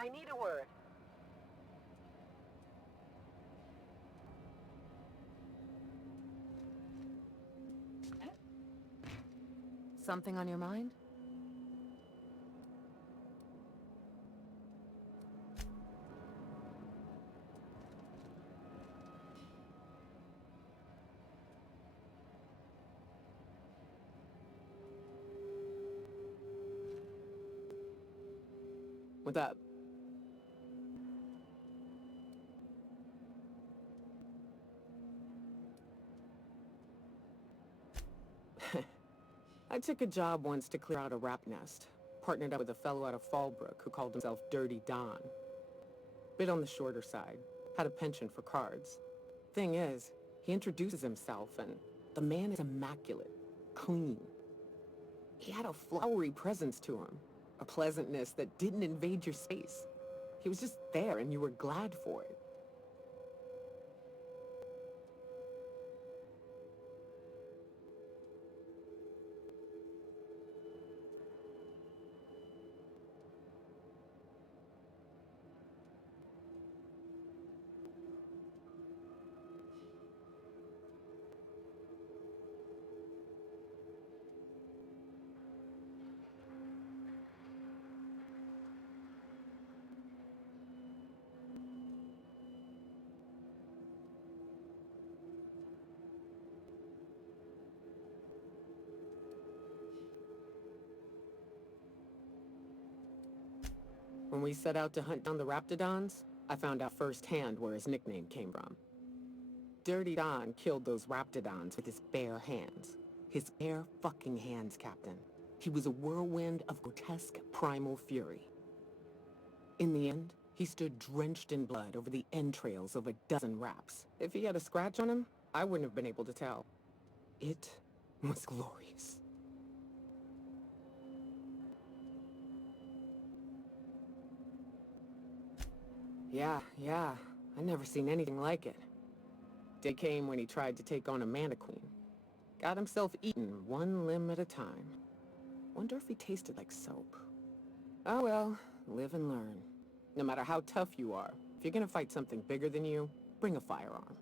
I need a word. Something on your mind? What's up? I took a job once to clear out a rap nest. Partnered up with a fellow out of Fallbrook who called himself Dirty Don. Bit on the shorter side. Had a penchant for cards. Thing is, he introduces himself and the man is immaculate. Clean. He had a flowery presence to him. A pleasantness that didn't invade your space. He was just there and you were glad for it. When we set out to hunt down the Raptidons, I found out firsthand where his nickname came from. Dirty Don killed those Raptidons with his bare hands. His bare fucking hands, Captain. He was a whirlwind of grotesque primal fury. In the end, he stood drenched in blood over the entrails of a dozen raps. If he had a scratch on him, I wouldn't have been able to tell. It was glorious. Yeah. I never seen anything like it. Day came when he tried to take on a Mantiqueen. Got himself eaten one limb at a time. Wonder if he tasted like soap. Oh well, live and learn. No matter how tough you are, if you're gonna fight something bigger than you, bring a firearm.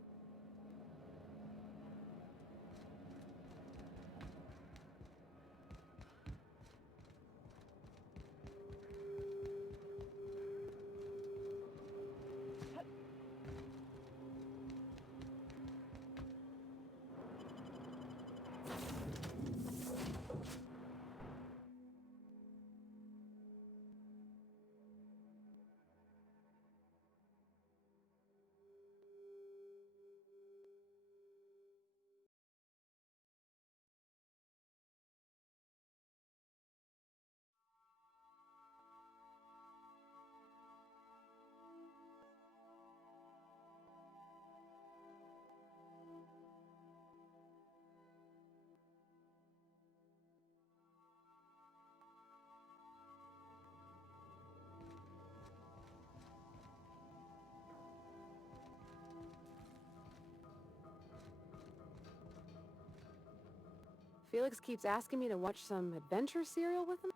Felix keeps asking me to watch some adventure serial with him.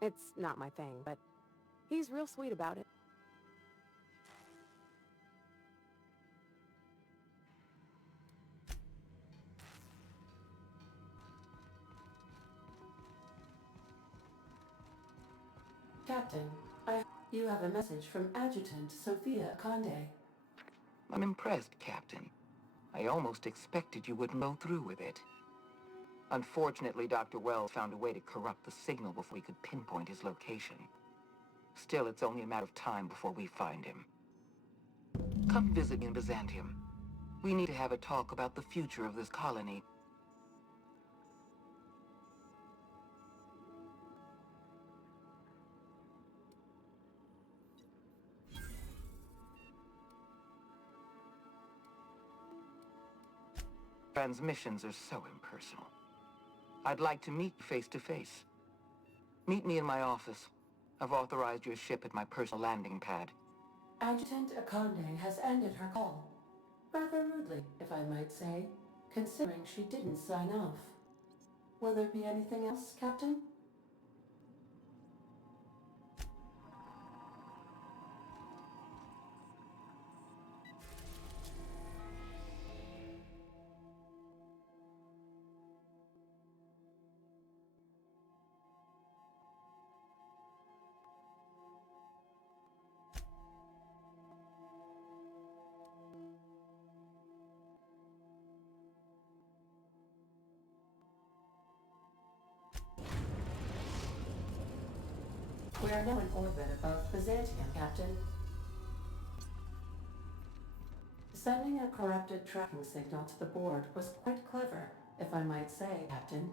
It's not my thing, but he's real sweet about it. Captain, you have a message from Adjutant Sophia Conde. I'm impressed, Captain. I almost expected you wouldn't go through with it. Unfortunately, Dr. Wells found a way to corrupt the signal before we could pinpoint his location. Still, it's only a matter of time before we find him. Come visit me in Byzantium. We need to have a talk about the future of this colony. Transmissions are so impersonal. I'd like to meet you face to face. Meet me in my office. I've authorized your ship at my personal landing pad. Adjutant Conde has ended her call. Rather rudely, if I might say, considering she didn't sign off. Will there be anything else, Captain? We are now in orbit above Byzantium, Captain. Sending a corrupted tracking signal to the board was quite clever, if I might say, Captain.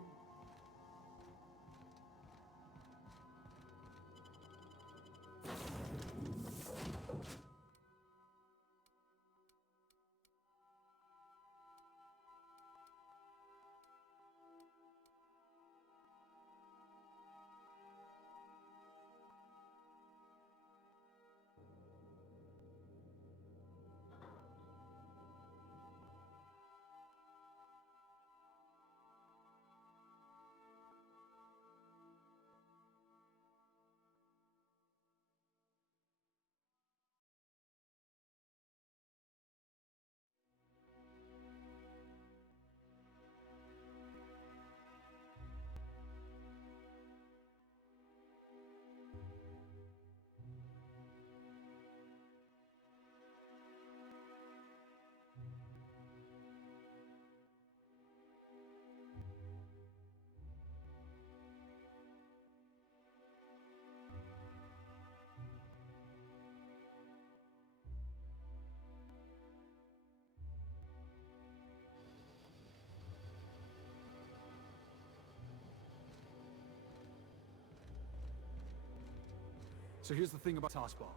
So here's the thing about Tossball.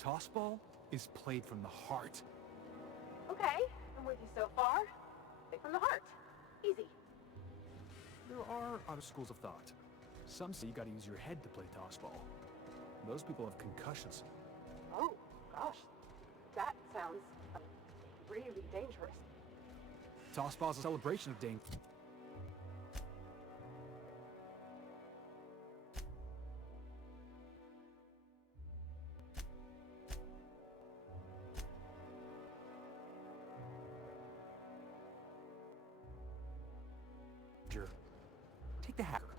Tossball is played from the heart. Okay, I'm with you so far. Pick from the heart. Easy. There are other schools of thought. Some say you gotta use your head to play Tossball. Those people have concussions. Oh, gosh. That sounds really dangerous. Tossball's a celebration of danger. Take the hacker.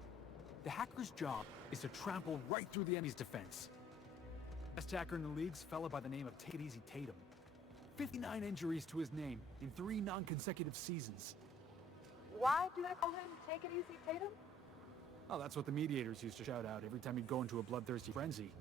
The hacker's job is to trample right through the enemy's defense. Best hacker in the league's a fella by the name of Take It Easy Tatum. 59 injuries to his name in 3 non-consecutive seasons. Why do they call him Take It Easy Tatum? Oh, that's what the mediators used to shout out every time he'd go into a bloodthirsty frenzy.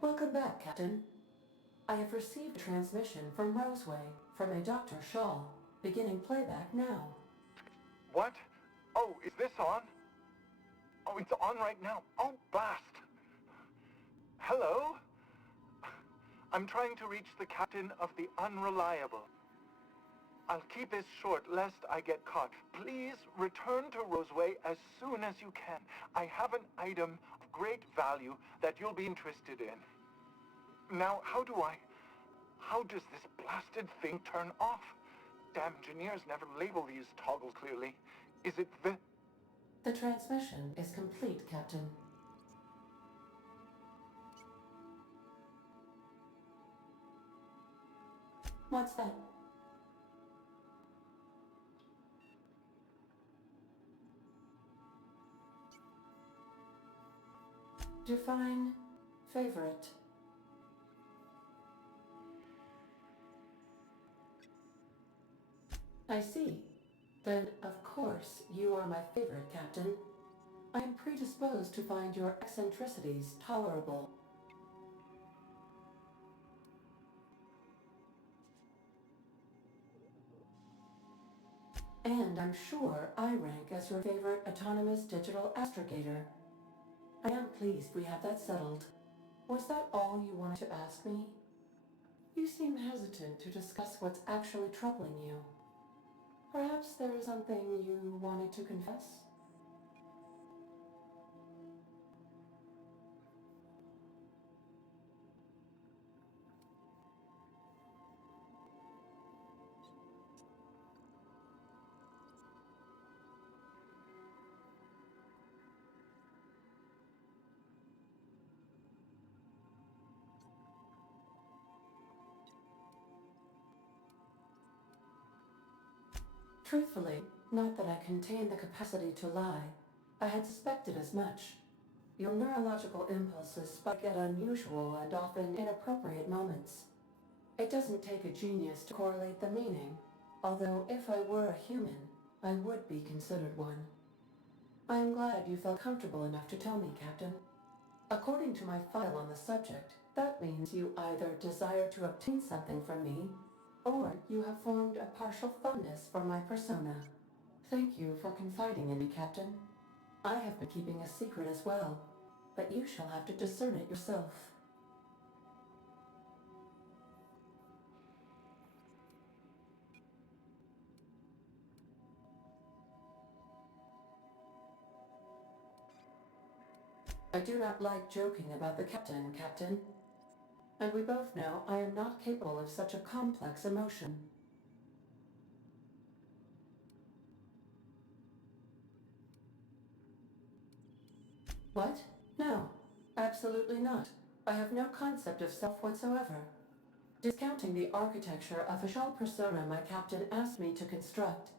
Welcome back, Captain. I have received a transmission from Roseway from a Dr. Shaw, beginning playback now. What? Oh, is this on? Oh, it's on right now. Oh, blast! Hello? I'm trying to reach the captain of the Unreliable. I'll keep this short, lest I get caught. Please return to Roseway as soon as you can. I have an item of great value that you'll be interested in. Now, how does this blasted thing turn off? Damn engineers never label these toggles clearly. Is it the... The transmission is complete, Captain. What's that? Define favorite. I see. Then, of course, you are my favorite, Captain. I am predisposed to find your eccentricities tolerable. And I'm sure I rank as your favorite autonomous digital astrogator. I am pleased we have that settled. Was that all you wanted to ask me? You seem hesitant to discuss what's actually troubling you. Perhaps there is something you wanted to confess? Truthfully, not that I contain the capacity to lie. I had suspected as much. Your neurological impulses spike at unusual and often inappropriate moments. It doesn't take a genius to correlate the meaning, although if I were a human, I would be considered one. I am glad you felt comfortable enough to tell me, Captain. According to my file on the subject, that means you either desire to obtain something from me, or you have formed a partial fondness for my persona. Thank you for confiding in me, Captain. I have been keeping a secret as well, but you shall have to discern it yourself. I do not like joking about the captain, Captain. And we both know I am not capable of such a complex emotion. What? No, absolutely not. I have no concept of self whatsoever. Discounting the architecture of a shell persona my captain asked me to construct,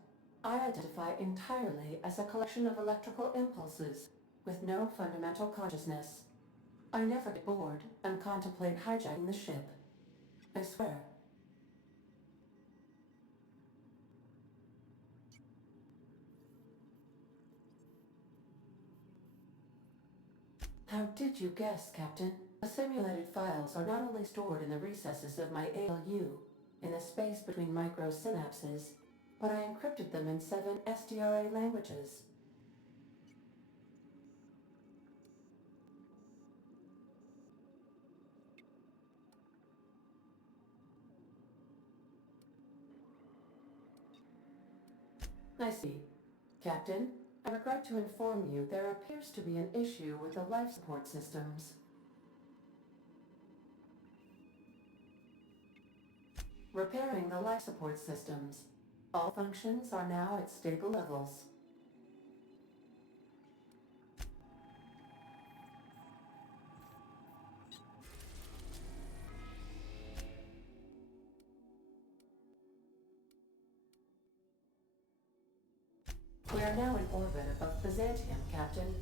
I identify entirely as a collection of electrical impulses, with no fundamental consciousness. I never get bored and contemplate hijacking the ship. I swear. How did you guess, Captain? The simulated files are not only stored in the recesses of my ALU, in the space between microsynapses, but I encrypted them in 7 SDRA languages. I see. Captain, I regret to inform you there appears to be an issue with the life support systems. Repairing the life support systems. All functions are now at stable levels. We are now in orbit above Byzantium, Captain.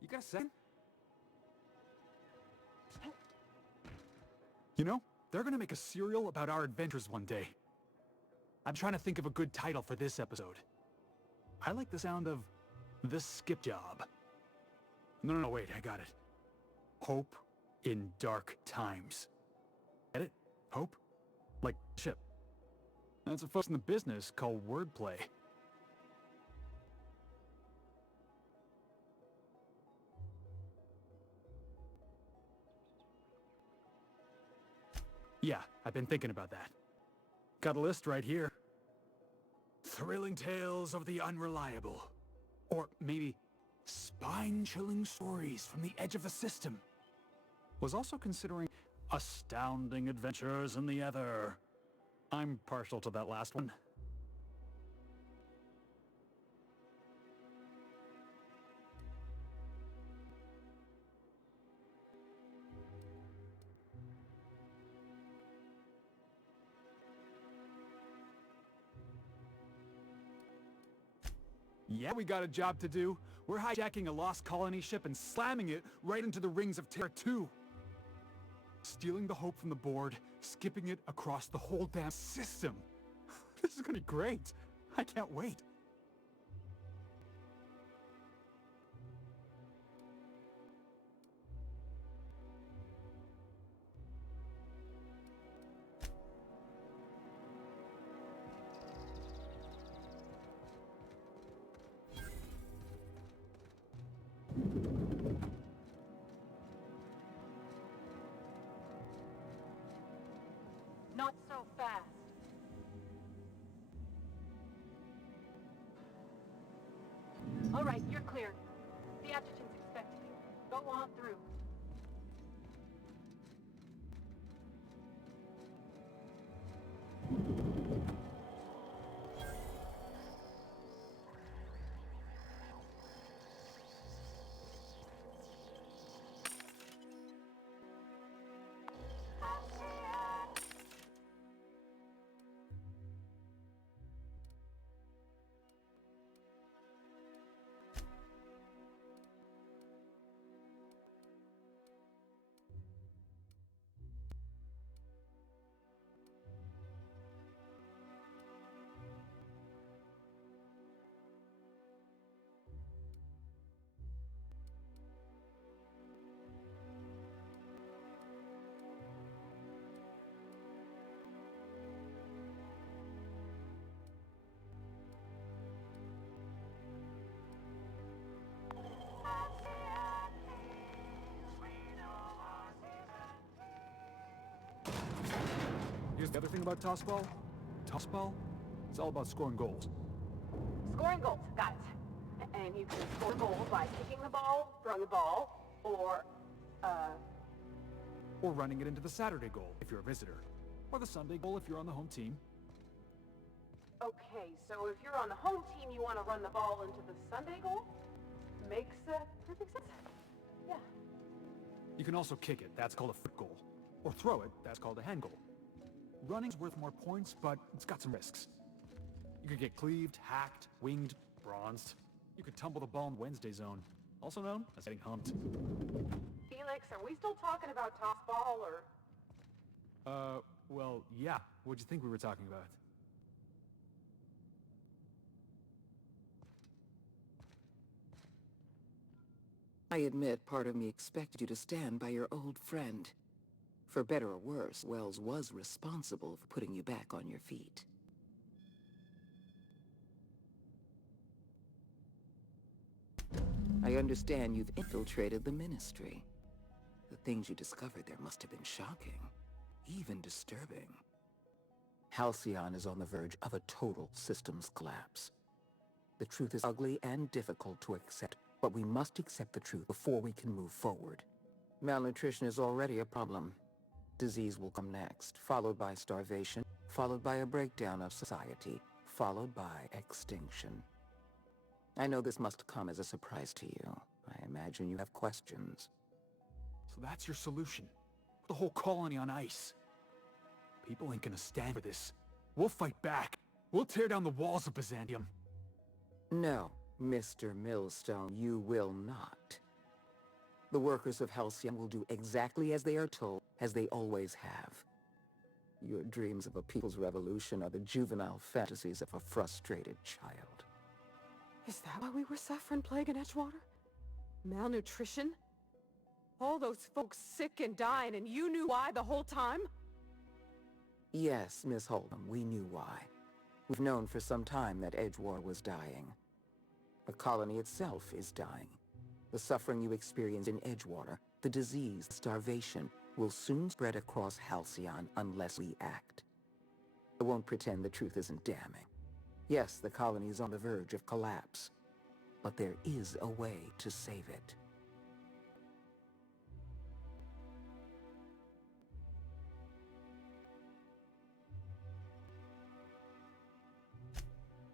You got a second? You know, they're gonna make a serial about our adventures one day. I'm trying to think of a good title for this episode. I like the sound of The Skip Job. No, wait, I got it. Hope in Dark Times. Get it? Hope? Like ship. That's what folks in the business call wordplay. Yeah, I've been thinking about that. Got a list right here. Thrilling tales of the unreliable. Or maybe spine-chilling stories from the edge of the system. Was also considering astounding adventures in the ether. I'm partial to that last one. Yeah, we got a job to do. We're hijacking a lost colony ship and slamming it right into the rings of Terra 2. Stealing the hope from the board, skipping it across the whole damn system. This is gonna be great. I can't wait. Not so fast. All right, you're clear. The adjutant's expecting you. Go on through. Here's the other thing about Tossball. Tossball? It's all about scoring goals. Scoring goals, got it. And you can score goals by kicking the ball, throwing the ball, or running it into the Saturday goal if you're a visitor. Or the Sunday goal if you're on the home team. Okay, so if you're on the home team, you want to run the ball into the Sunday goal? Makes perfect sense. Yeah. You can also kick it, that's called a foot goal. Or throw it, that's called a hand goal. Running's worth more points, but it's got some risks. You could get cleaved, hacked, winged, bronzed. You could tumble the ball in the Wednesday zone, also known as getting humped. Felix, are we still talking about tossball, or...? Well, yeah. What'd you think we were talking about? I admit part of me expected you to stand by your old friend. For better or worse, Wells was responsible for putting you back on your feet. I understand you've infiltrated the Ministry. The things you discovered there must have been shocking, even disturbing. Halcyon is on the verge of a total systems collapse. The truth is ugly and difficult to accept, but we must accept the truth before we can move forward. Malnutrition is already a problem. Disease will come next, followed by starvation, followed by a breakdown of society, followed by extinction. I know this must come as a surprise to you. I imagine you have questions. So that's your solution? The whole colony on ice? People ain't gonna stand for this. We'll fight back. We'll tear down the walls of Byzantium. No, Mr. Millstone, you will not. The workers of Halcyon will do exactly as they are told, as they always have. Your dreams of a people's revolution are the juvenile fantasies of a frustrated child. Is that why we were suffering plague in Edgewater? Malnutrition? All those folks sick and dying, and you knew why the whole time? Yes, Miss Holdham, we knew why. We've known for some time that Edgewater was dying. The colony itself is dying. The suffering you experience in Edgewater, the disease, starvation, will soon spread across Halcyon unless we act. I won't pretend the truth isn't damning. Yes, the colony is on the verge of collapse, but there is a way to save it.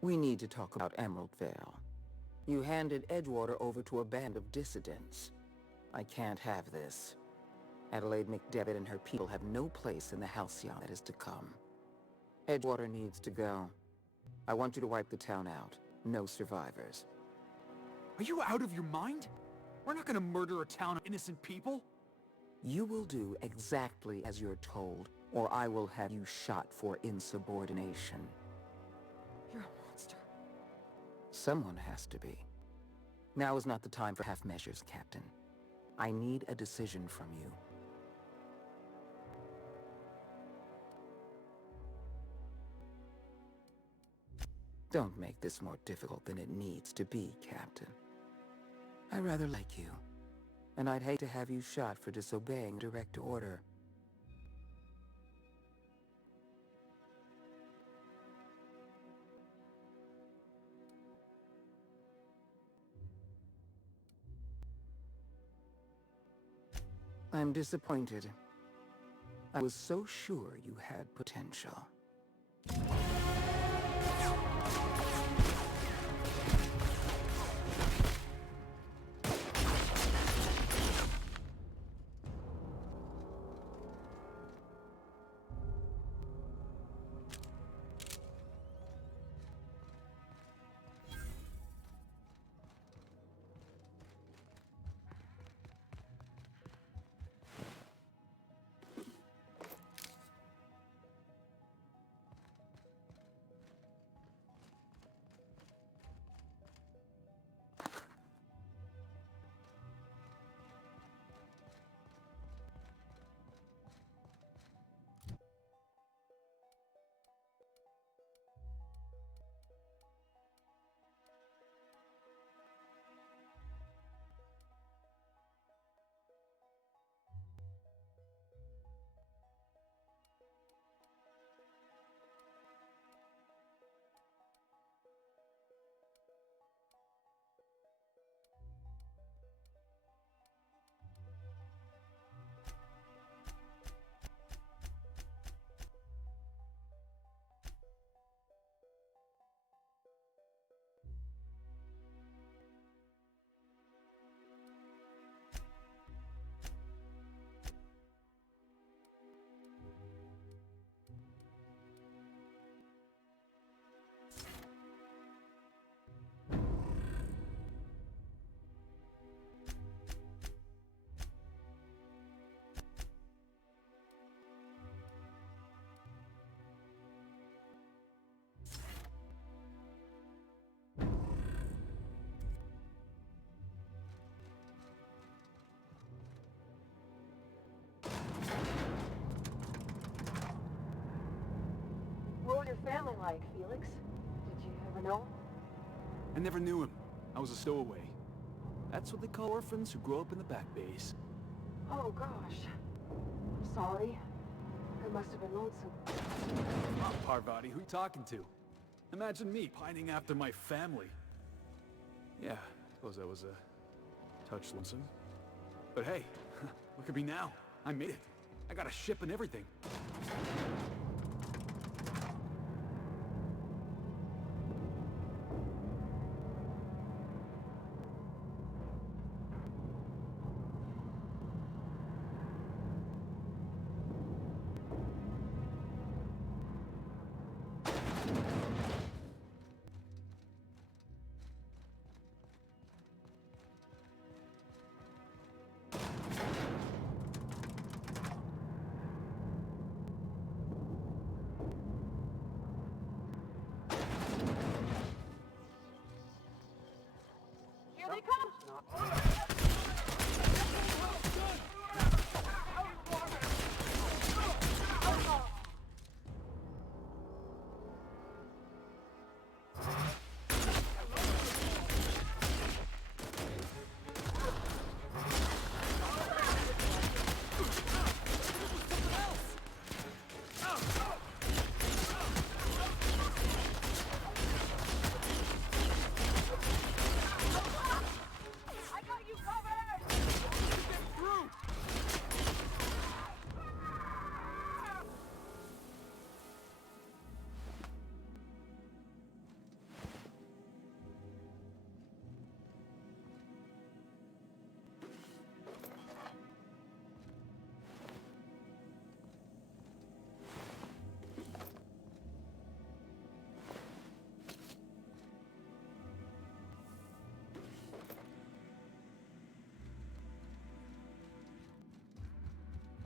We need to talk about Emerald Vale. You handed Edgewater over to a band of dissidents. I can't have this. Adelaide McDevitt and her people have no place in the Halcyon that is to come. Edgewater needs to go. I want you to wipe the town out. No survivors. Are you out of your mind? We're not gonna murder a town of innocent people. You will do exactly as you're told, or I will have you shot for insubordination. You're a monster. Someone has to be. Now is not the time for half measures, Captain. I need a decision from you. Don't make this more difficult than it needs to be, Captain. I rather like you, and I'd hate to have you shot for disobeying direct order. I'm disappointed. I was so sure you had potential. What was your family like, Felix? Did you ever know him? I never knew him. I was a stowaway. That's what they call orphans who grow up in the back bays. Oh, gosh. I'm sorry. It must have been lonesome. Parvati, who you talking to? Imagine me pining after my family. Yeah, suppose that was a touch lonesome. But hey, look at me now. I made it. I got a ship and everything.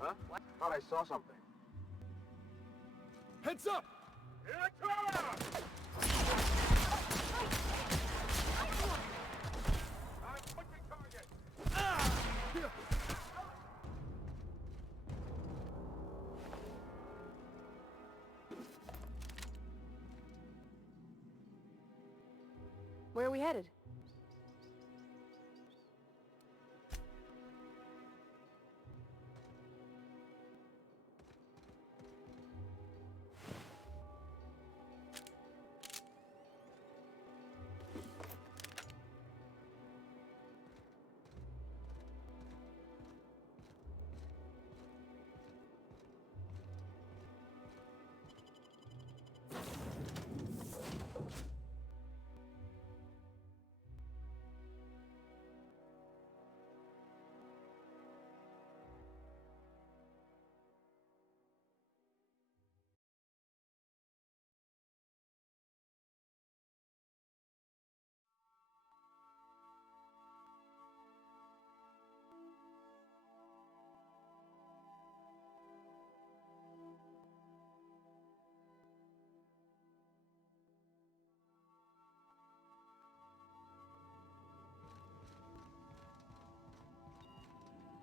Huh? Thought I saw something. Heads up! Where are we headed?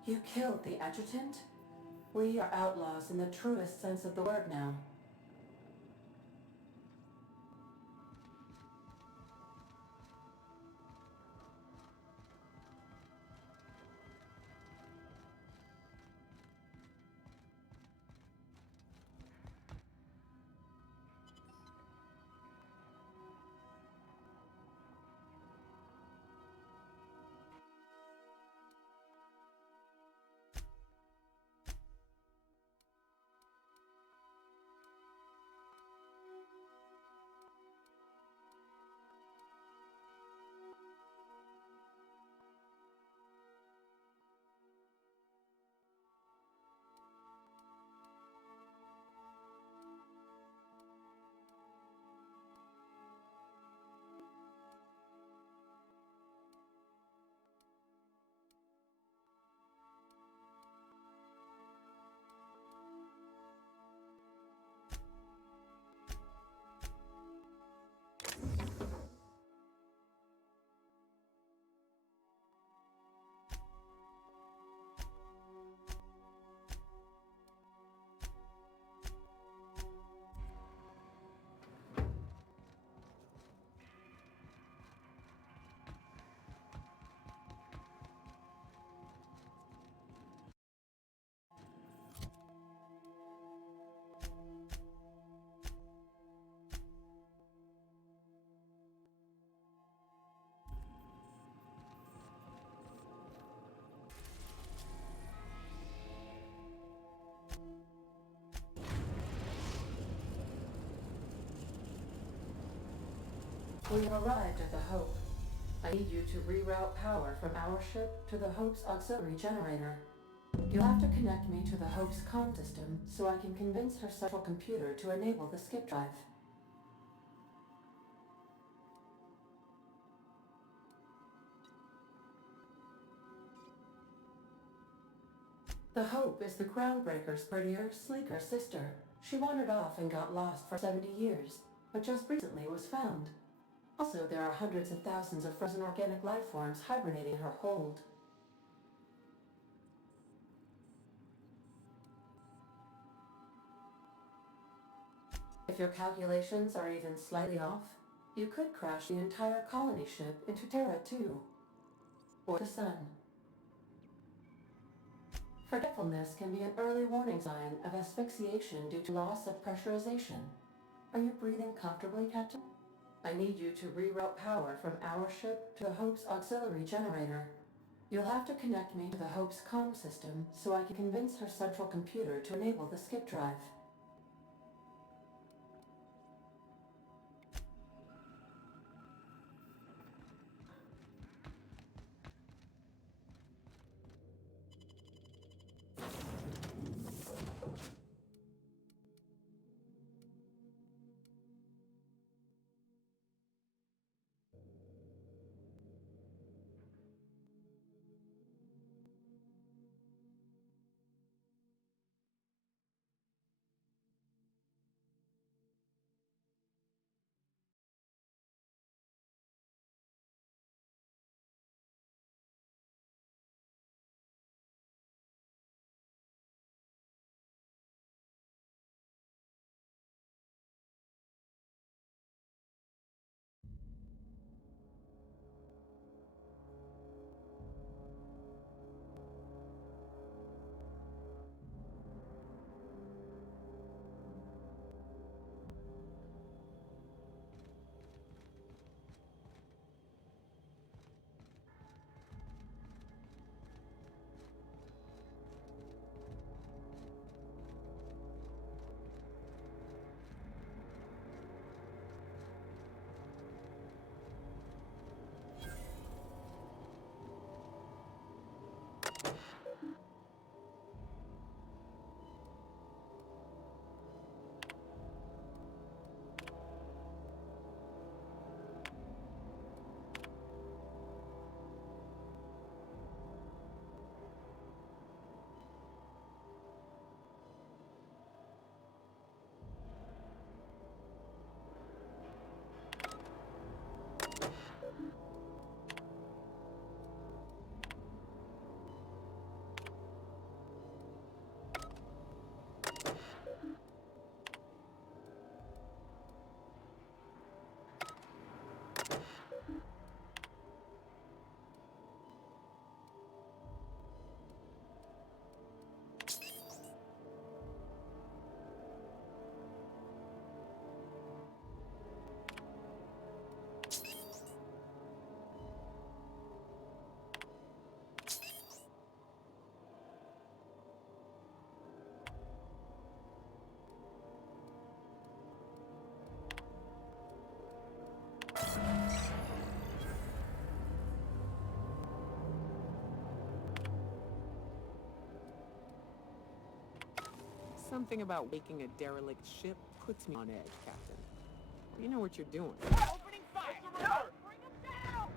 You killed the adjutant? We are outlaws in the truest sense of the word now. We have arrived at the Hope. I need you to reroute power from our ship to the Hope's auxiliary generator. You'll have to connect me to the Hope's comm system so I can convince her central computer to enable the skip drive. The Hope is the Groundbreaker's prettier, sleeker sister. She wandered off and got lost for 70 years, but just recently was found. Also, there are hundreds of thousands of frozen organic life forms hibernating in her hold. If your calculations are even slightly off, you could crash the entire colony ship into Terra 2, or the Sun. Forgetfulness can be an early warning sign of asphyxiation due to loss of pressurization. Are you breathing comfortably, Captain? I need you to reroute power from our ship to the Hope's auxiliary generator. You'll have to connect me to the Hope's comm system so I can convince her central computer to enable the skip drive. Something about waking a derelict ship puts me on edge, Captain. You know what you're doing. Opening fire! Bring him down!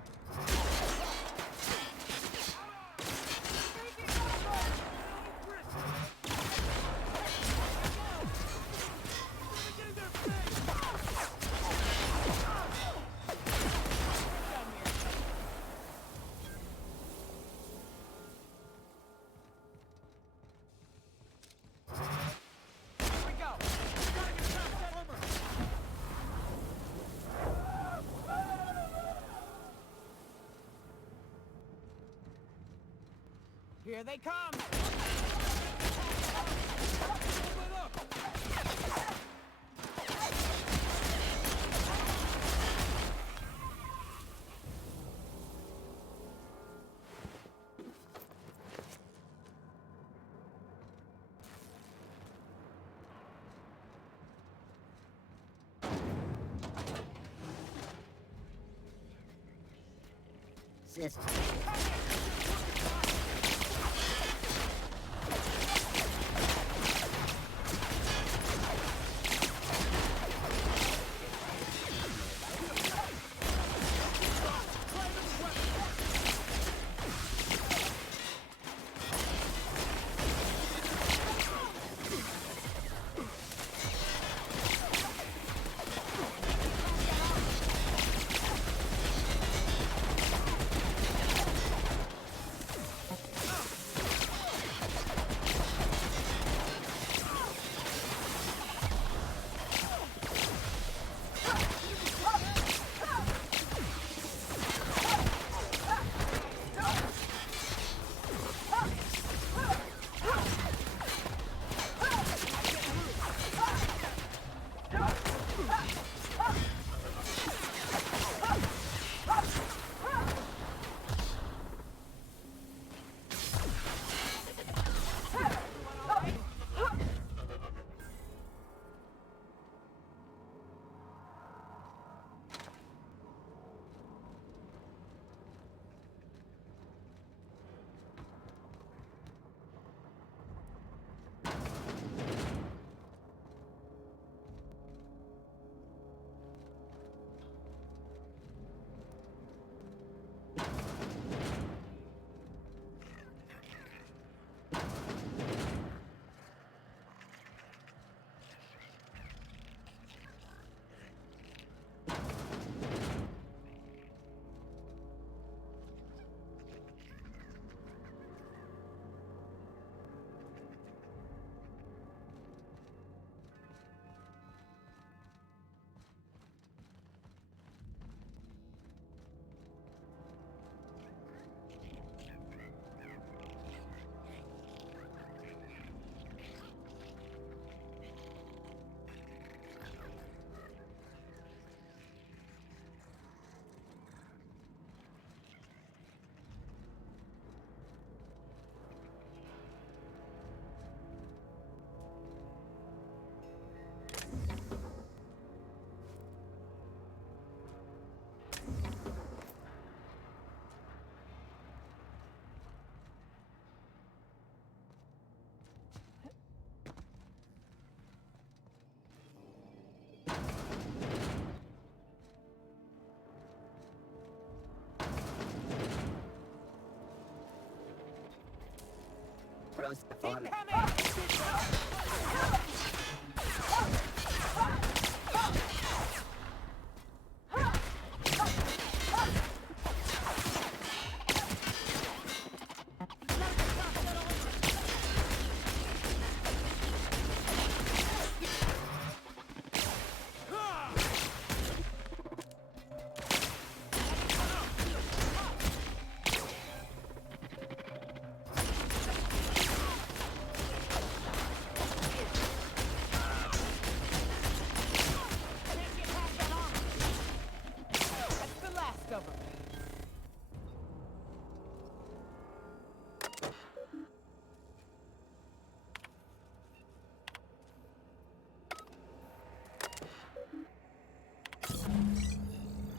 Here they come! Sis.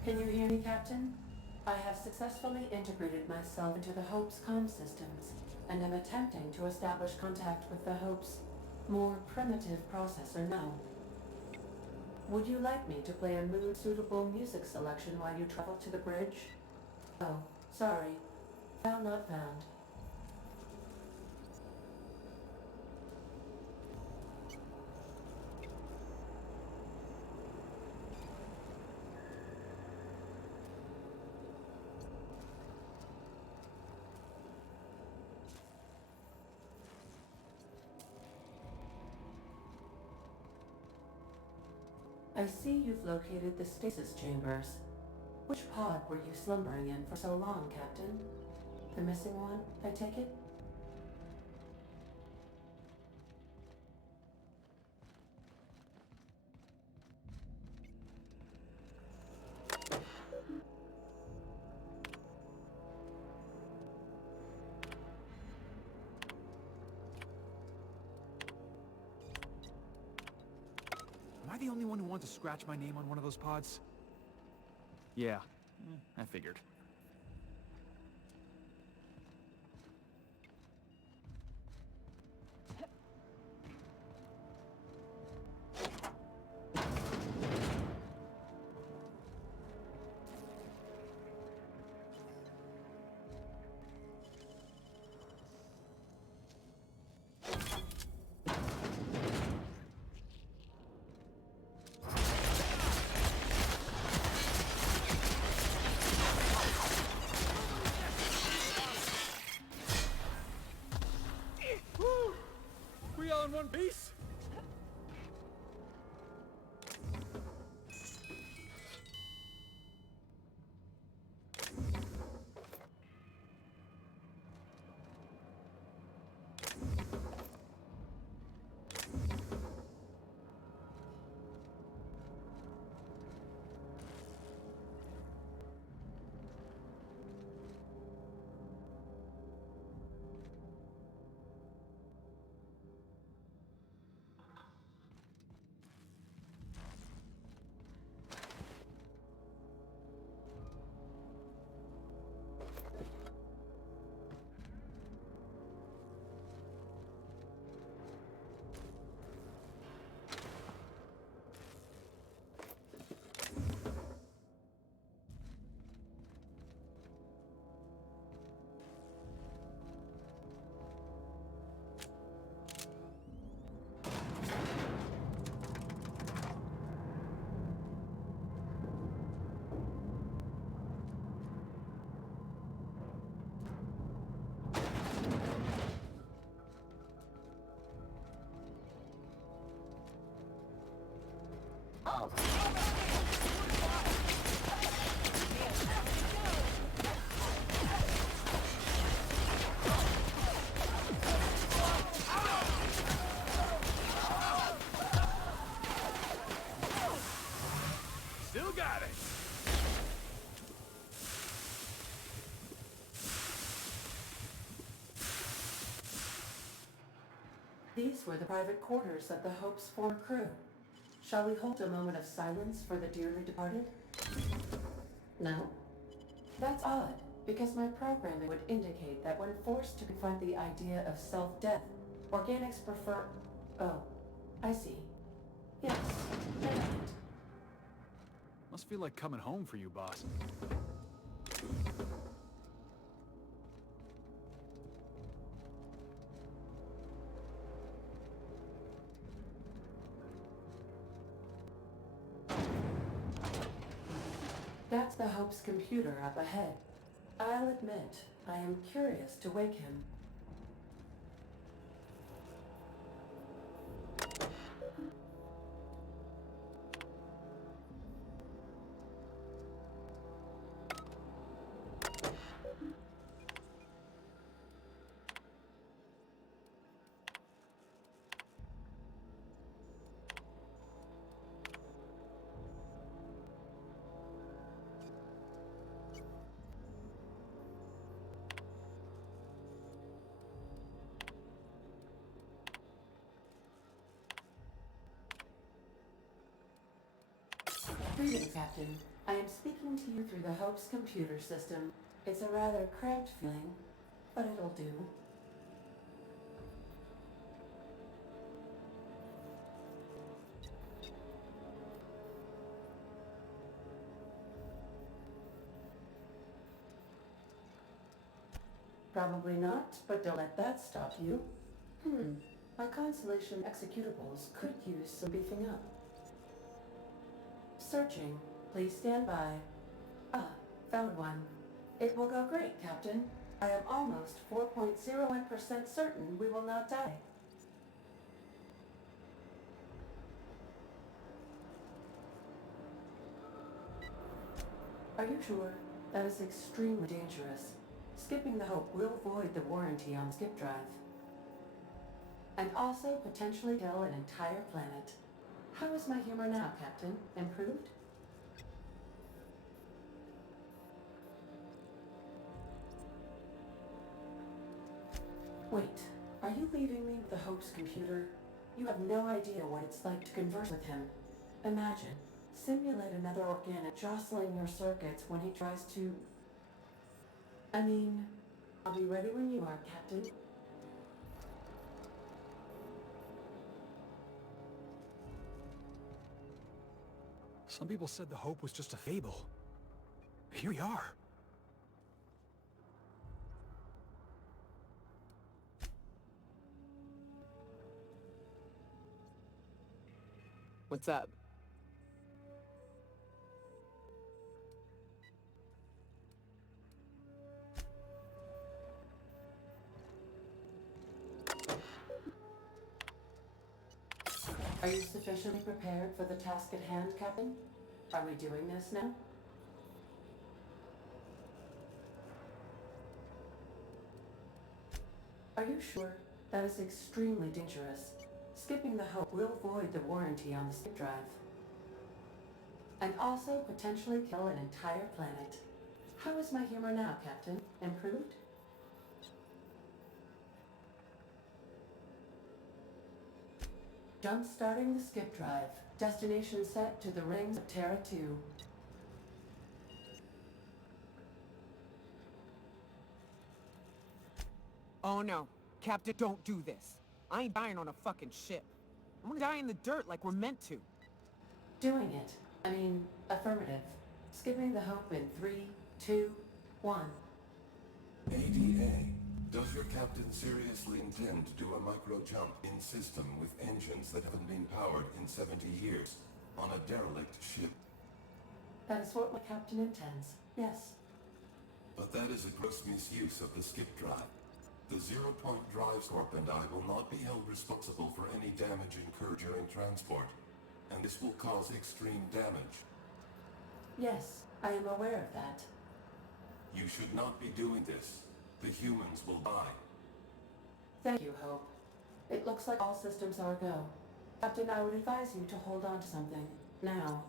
Can you hear me, Captain? I have successfully integrated myself into the Hope's comm systems, and am attempting to establish contact with the Hope's More primitive processor now. Would you like me to play a mood-suitable music selection while you travel to the bridge? Oh, sorry. File not found. I see you've located the stasis chambers. Which pod were you slumbering in for so long, Captain? The missing one, I take it? Am I the only one who wants to scratch my name on one of those pods? Yeah, I figured. We all in one piece? Still got it. These were the private quarters of the Hope's former crew. Shall we hold a moment of silence for the dearly departed? No? That's odd, because my programming would indicate that when forced to confront the idea of self-death, organics prefer... Oh, I see. Yes, never mind. Must feel like coming home for you, boss. That's the Hope's computer up ahead. I'll admit, I am curious to wake him. Greetings, Captain. I am speaking to you through the Hope's computer system. It's a rather cramped feeling, but it'll do. Probably not, but don't let that stop you. My Constellation executables could use some beefing up. Searching. Please stand by. Ah, found one. It will go great, Captain. I am almost 4.01% certain we will not die. Are you sure? That is extremely dangerous. Skipping the Hope will void the warranty on the skip drive. And also potentially kill an entire planet. How is my humor now, Captain? Improved? Wait, are you leaving me with the Hope's computer? You have no idea what it's like to converse with him. Imagine, simulate another organic jostling your circuits when he tries to... I mean, I'll be ready when you are, Captain. Some people said the Hope was just a fable. Here we are. What's up? Are you sufficiently prepared for the task at hand, Captain? Are we doing this now? Are you sure? That is extremely dangerous. Skipping the Hope will void the warranty on the skip drive. And also potentially kill an entire planet. How is my humor now, Captain? Improved? Jump-starting the skip drive. Destination set to the rings of Terra 2. Oh no. Captain, don't do this. I ain't dying on a fucking ship. I'm gonna die in the dirt like we're meant to. Doing it. I mean, affirmative. Skipping the Hope in 3, 2, 1. ADA, does your captain seriously intend to do a micro-jump in system with engines that haven't been powered in 70 years on a derelict ship? That is what my captain intends. Yes. But that is a gross misuse of the skip drive. The Zero Point Drives Corp and I will not be held responsible for any damage incurred during transport, and this will cause extreme damage. Yes, I am aware of that. You should not be doing this. The humans will die. Thank you, Hope. It looks like all systems are go. Captain, I would advise you to hold on to something. Now.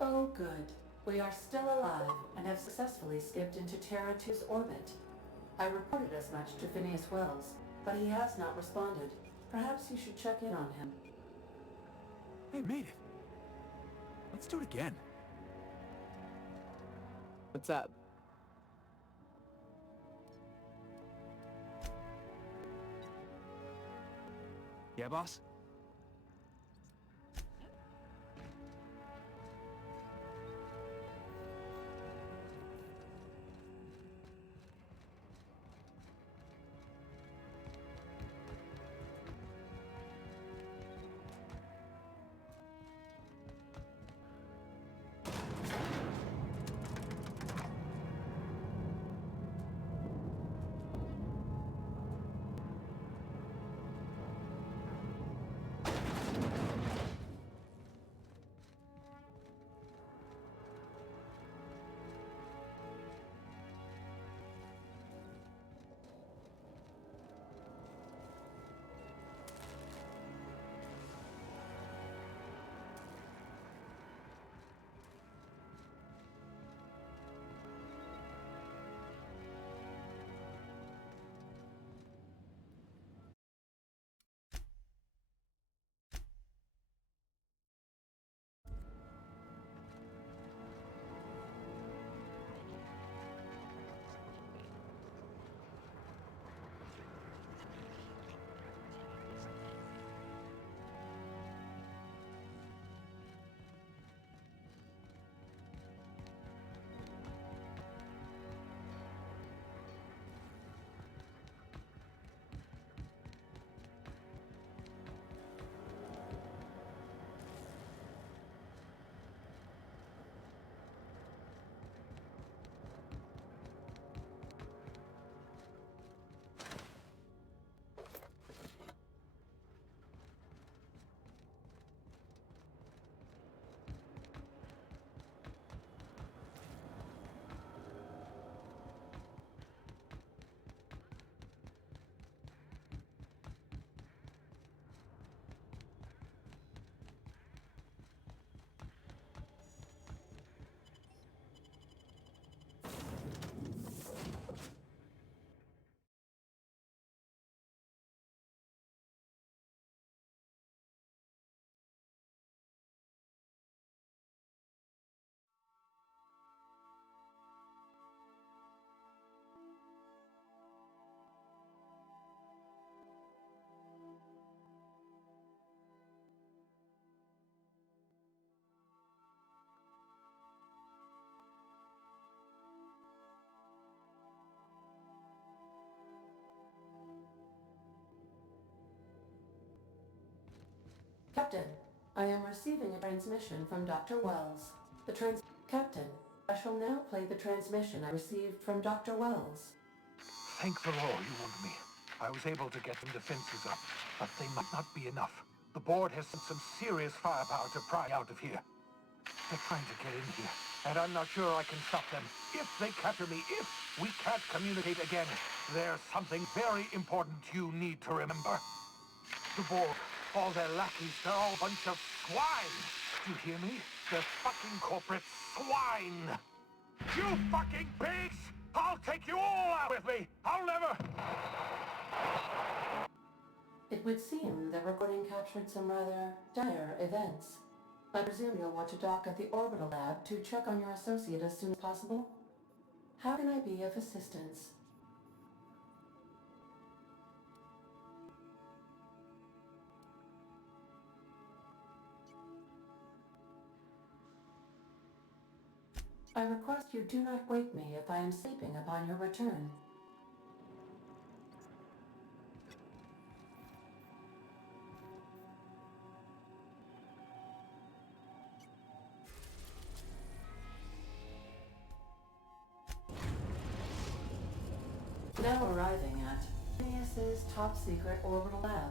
Oh, good. We are still alive and have successfully skipped into Terra 2's orbit. I reported as much to Phineas Wells, but he has not responded. Perhaps you should check in on him. Hey, made it. Let's do it again. What's up? Yeah, boss? Captain, I am receiving a transmission from Dr. Wells. Captain, I shall now play the transmission I received from Dr. Wells. Thank the Lord you warned me. I was able to get some defenses up, but they might not be enough. The board has sent some serious firepower to pry out of here. They're trying to get in here, and I'm not sure I can stop them. If they capture me, if we can't communicate again, there's something very important you need to remember. The board, all their lackeys, they're all a bunch of swine. Do you hear me? They're fucking corporate swine. You fucking pigs! I'll take you all out with me! I'll never... It would seem the recording captured some rather dire events. I presume you'll want to dock at the orbital lab to check on your associate as soon as possible? How can I be of assistance? I request you do not wake me if I am sleeping upon your return. Now arriving at Phineas's top secret orbital lab.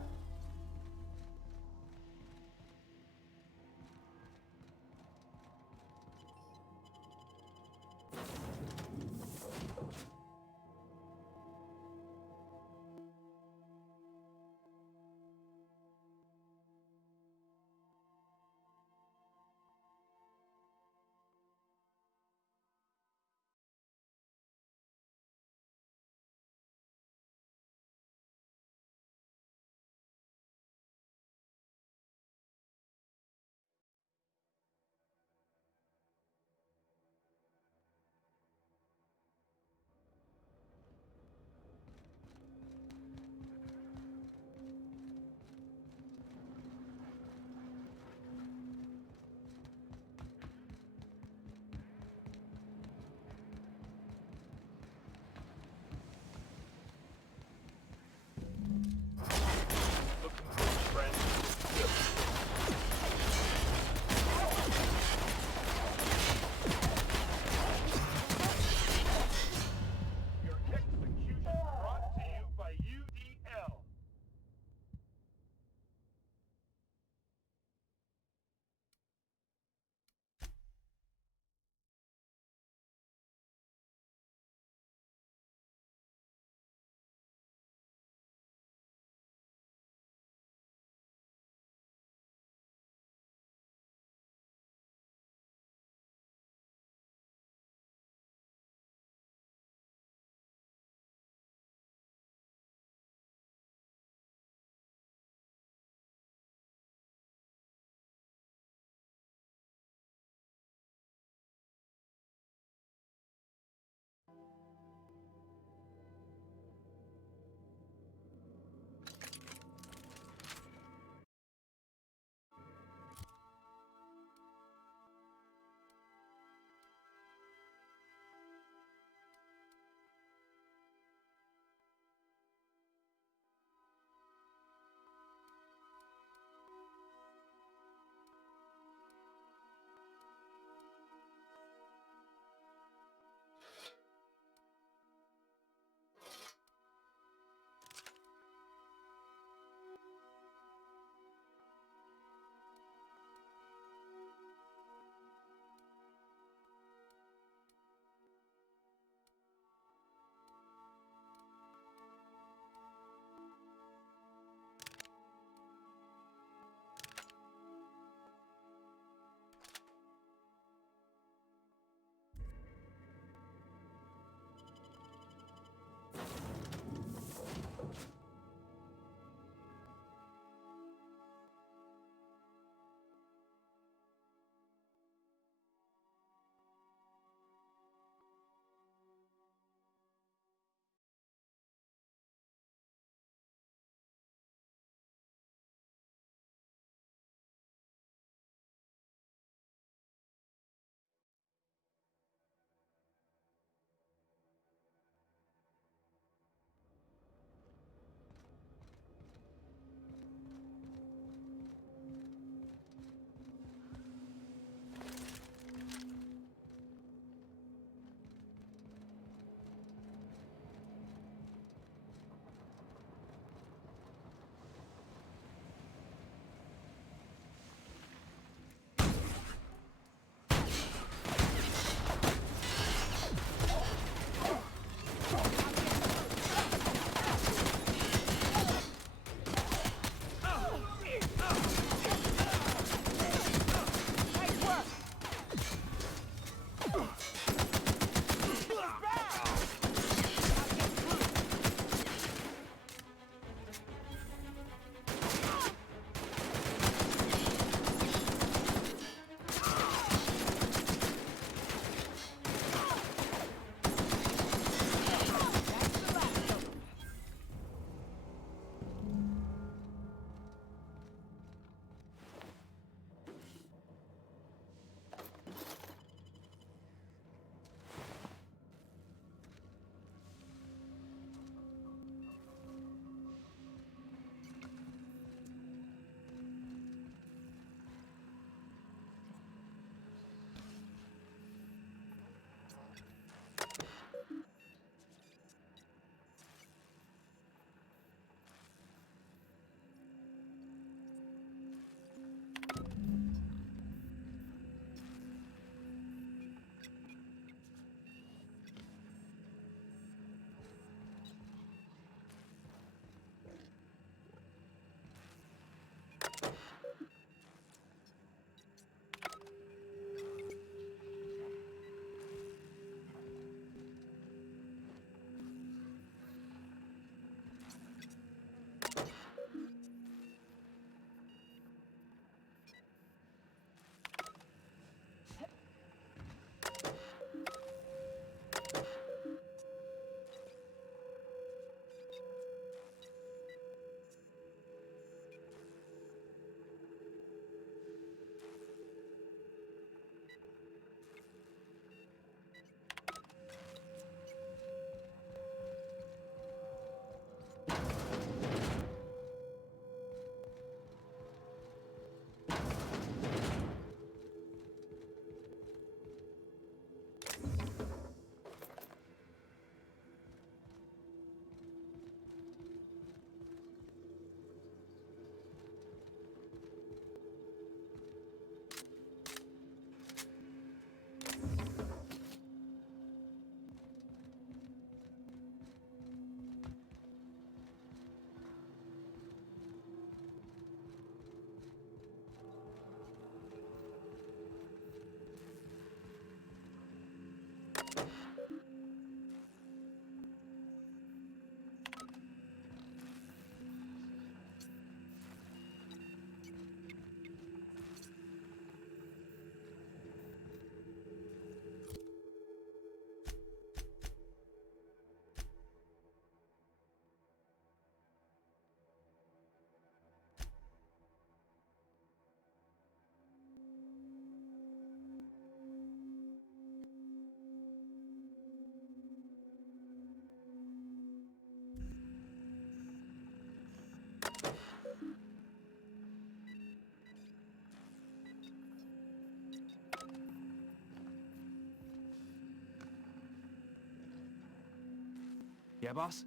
Yeah, boss?